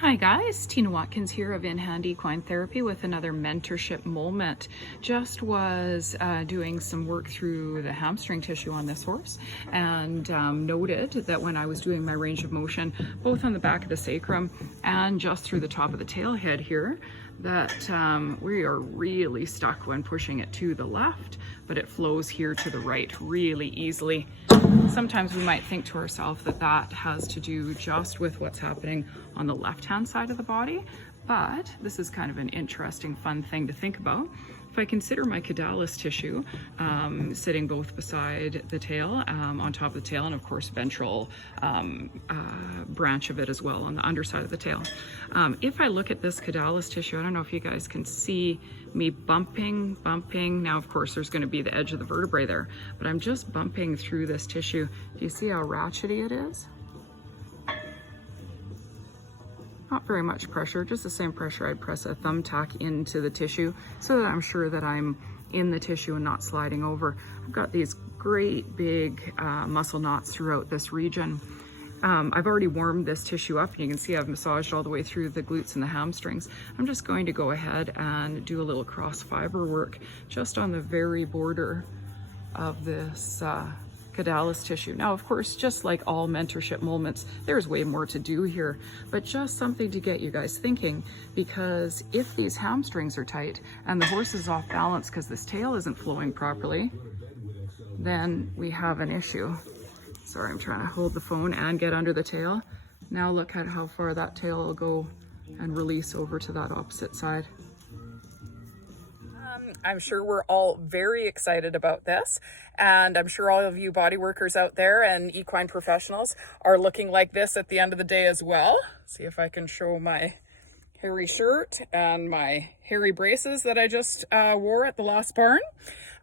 Hi guys, Tina Watkins here of InHand Equine Therapy with another mentorship moment. Just was doing some work through the hamstring tissue on this horse and noted that when I was doing my range of motion, both on the back of the sacrum and just through the top of the tail head here, that we are really stuck when pushing it to the left, but it flows here to the right really easily. Sometimes we might think to ourselves that that has to do just with what's happening on the left-hand side of the body, but this is kind of an interesting, fun thing to think about. If I consider my caudalis tissue sitting both beside the tail, on top of the tail, and of course ventral branch of it as well on the underside of the tail. If I look at this caudalis tissue, I don't know if you guys can see me bumping. Now, of course, there's going to be the edge of the vertebrae there, but I'm just bumping through this tissue. Do you see how ratchety it is? Not very much pressure, just the same pressure I'd press a thumbtack into the tissue so that I'm sure that I'm in the tissue and not sliding over. I've got these great big muscle knots throughout this region. I've already warmed this tissue up, and you can see I've massaged all the way through the glutes and the hamstrings. I'm just going to go ahead and do a little cross fiber work just on the very border of this caudalis tissue. Now, of course, just like all mentorship moments, there's way more to do here, but just something to get you guys thinking, because if these hamstrings are tight and the horse is off balance because this tail isn't flowing properly, then we have an issue. Sorry, I'm trying to hold the phone and get under the tail. Now look at how far that tail will go and release over to that opposite side. I'm sure we're all very excited about this, and I'm sure all of you body workers out there and equine professionals are looking like this at the end of the day as well. See if I can show my hairy shirt and my hairy braces that I just wore at the last barn.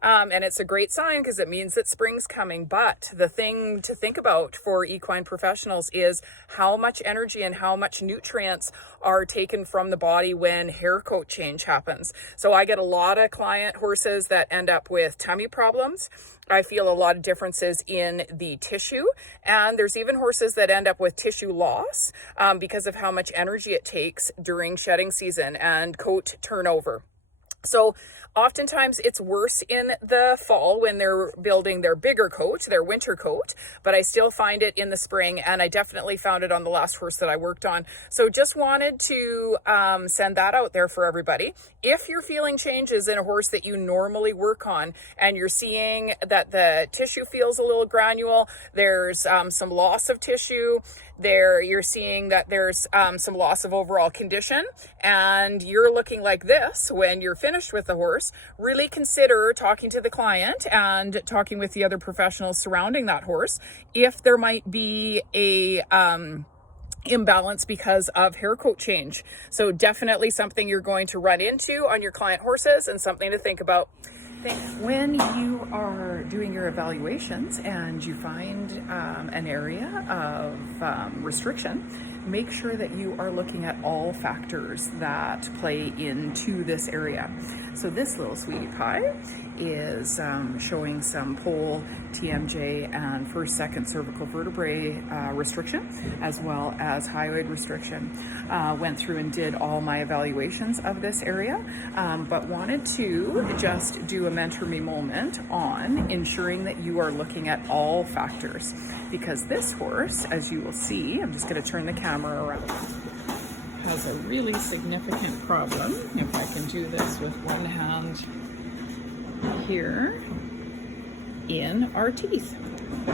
And it's a great sign because it means that spring's coming. But the thing to think about for equine professionals is how much energy and how much nutrients are taken from the body when hair coat change happens. So I get a lot of client horses that end up with tummy problems. I feel a lot of differences in the tissue, and there's even horses that end up with tissue loss because of how much energy it takes during shedding season and coat turnover. So oftentimes it's worse in the fall when they're building their bigger coat, their winter coat, but I still find it in the spring, and I definitely found it on the last horse that I worked on. So just wanted to send that out there for everybody. If you're feeling changes in a horse that you normally work on and you're seeing that the tissue feels a little granule, there's some loss of tissue, you're seeing that there's some loss of overall condition, and you're looking like this when you're finished with the horse, really consider talking to the client and talking with the other professionals surrounding that horse if there might be a imbalance because of hair coat change. So definitely something you're going to run into on your client horses and something to think about. When you are doing your evaluations and you find an area of restriction, make sure that you are looking at all factors that play into this area. So this little sweetie pie is showing some pole, TMJ, and first, second cervical vertebrae restriction, as well as hyoid restriction. Went through and did all my evaluations of this area, but wanted to just do a mentor me moment on ensuring that you are looking at all factors, because this horse, as you will see, I'm just going to turn the camera around, has a really significant problem. If I can do this with one hand here in our teeth.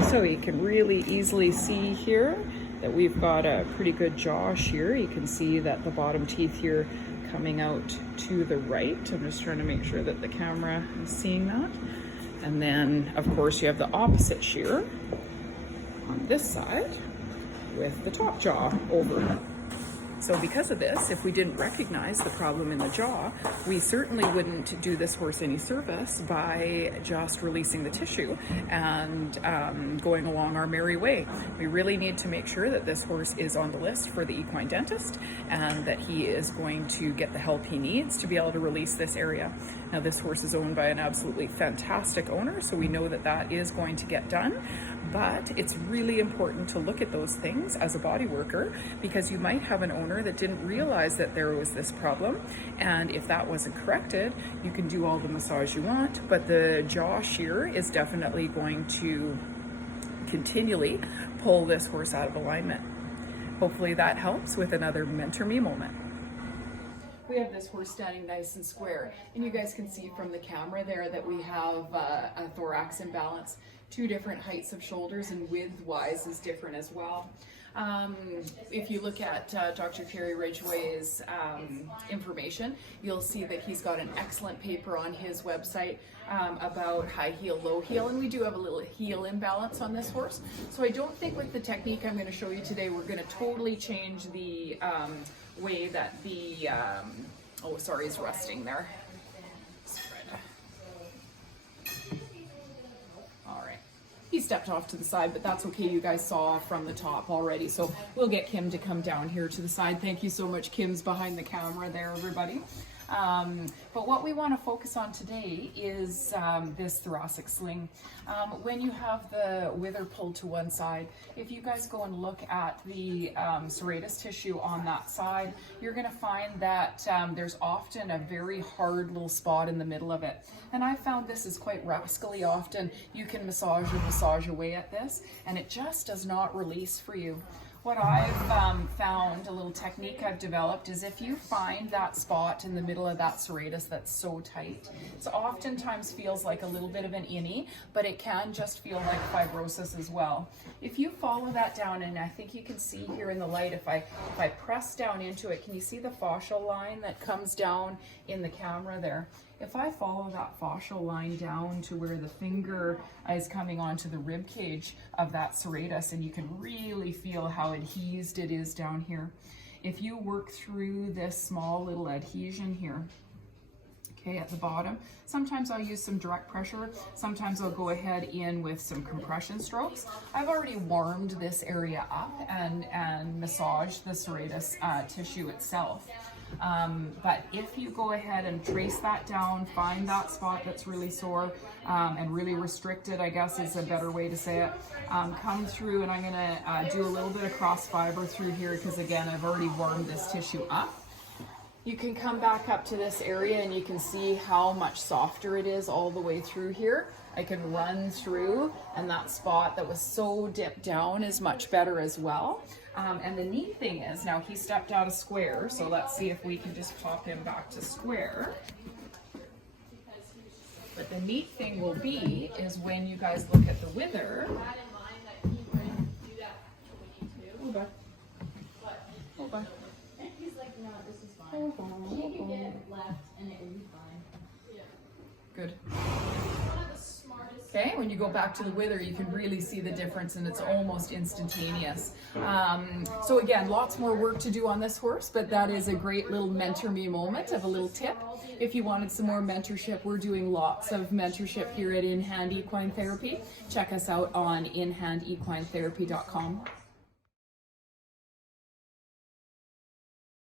So you can really easily see here that we've got a pretty good jaw shear. You can see that the bottom teeth here coming out to the right. I'm just trying to make sure that the camera is seeing that. And then of course you have the opposite shear on this side with the top jaw over. So because of this, if we didn't recognize the problem in the jaw, we certainly wouldn't do this horse any service by just releasing the tissue and going along our merry way. We really need to make sure that this horse is on the list for the equine dentist and that he is going to get the help he needs to be able to release this area. Now, this horse is owned by an absolutely fantastic owner, so we know that that is going to get done. But it's really important to look at those things as a body worker, because you might have an owner that didn't realize that there was this problem. And if that wasn't corrected, you can do all the massage you want, but the jaw shear is definitely going to continually pull this horse out of alignment. Hopefully that helps with another Mentor Me moment. We have this horse standing nice and square, and you guys can see from the camera there that we have a thorax imbalance. 2 different heights of shoulders, and width-wise is different as well. If you look at Dr. Kerry Ridgway's information, you'll see that he's got an excellent paper on his website about high heel, low heel, and we do have a little heel imbalance on this horse. So I don't think with the technique I'm going to show you today, we're going to totally change the way that the, oh sorry, he's resting there. He stepped off to the side, but that's okay. You guys saw from the top already. So we'll get Kim to come down here to the side. Thank you so much. Kim's behind the camera there, everybody. But what we want to focus on today is this thoracic sling. When you have the wither pulled to one side, if you guys go and look at the serratus tissue on that side, you're going to find that there's often a very hard little spot in the middle of it. And I found this is quite rascally often. You can massage away at this, and it just does not release for you. What I've found, a little technique I've developed, is if you find that spot in the middle of that serratus that's so tight, it oftentimes feels like a little bit of an innie, but it can just feel like fibrosis as well. If you follow that down, and I think you can see here in the light, if I press down into it, can you see the fascial line that comes down in the camera there? If I follow that fascial line down to where the finger is coming onto the rib cage of that serratus, and you can really feel how adhesed it is down here. If you work through this small little adhesion here, okay, at the bottom, sometimes I'll use some direct pressure, sometimes I'll go ahead in with some compression strokes. I've already warmed this area up and massaged the serratus tissue itself. But if you go ahead and trace that down, find that spot that's really sore and really restricted, I guess is a better way to say it, come through, and I'm going to do a little bit of cross fiber through here, because again, I've already warmed this tissue up. You can come back up to this area and you can see how much softer it is all the way through here. I can run through, and that spot that was so dipped down is much better as well. And the neat thing is, now he stepped out of square, so let's see if we can just pop him back to square. But the neat thing will be, is when you guys look at the wither, He's like, no, this is fine. He can get left and it will be fine. good. Okay, when you go back to the wither, you can really see the difference, and it's almost instantaneous. So again, lots more work to do on this horse, but that is a great little mentor me moment of a little tip. If you wanted some more mentorship, we're doing lots of mentorship here at InHand Equine Therapy. Check us out on InHandEquineTherapy.com.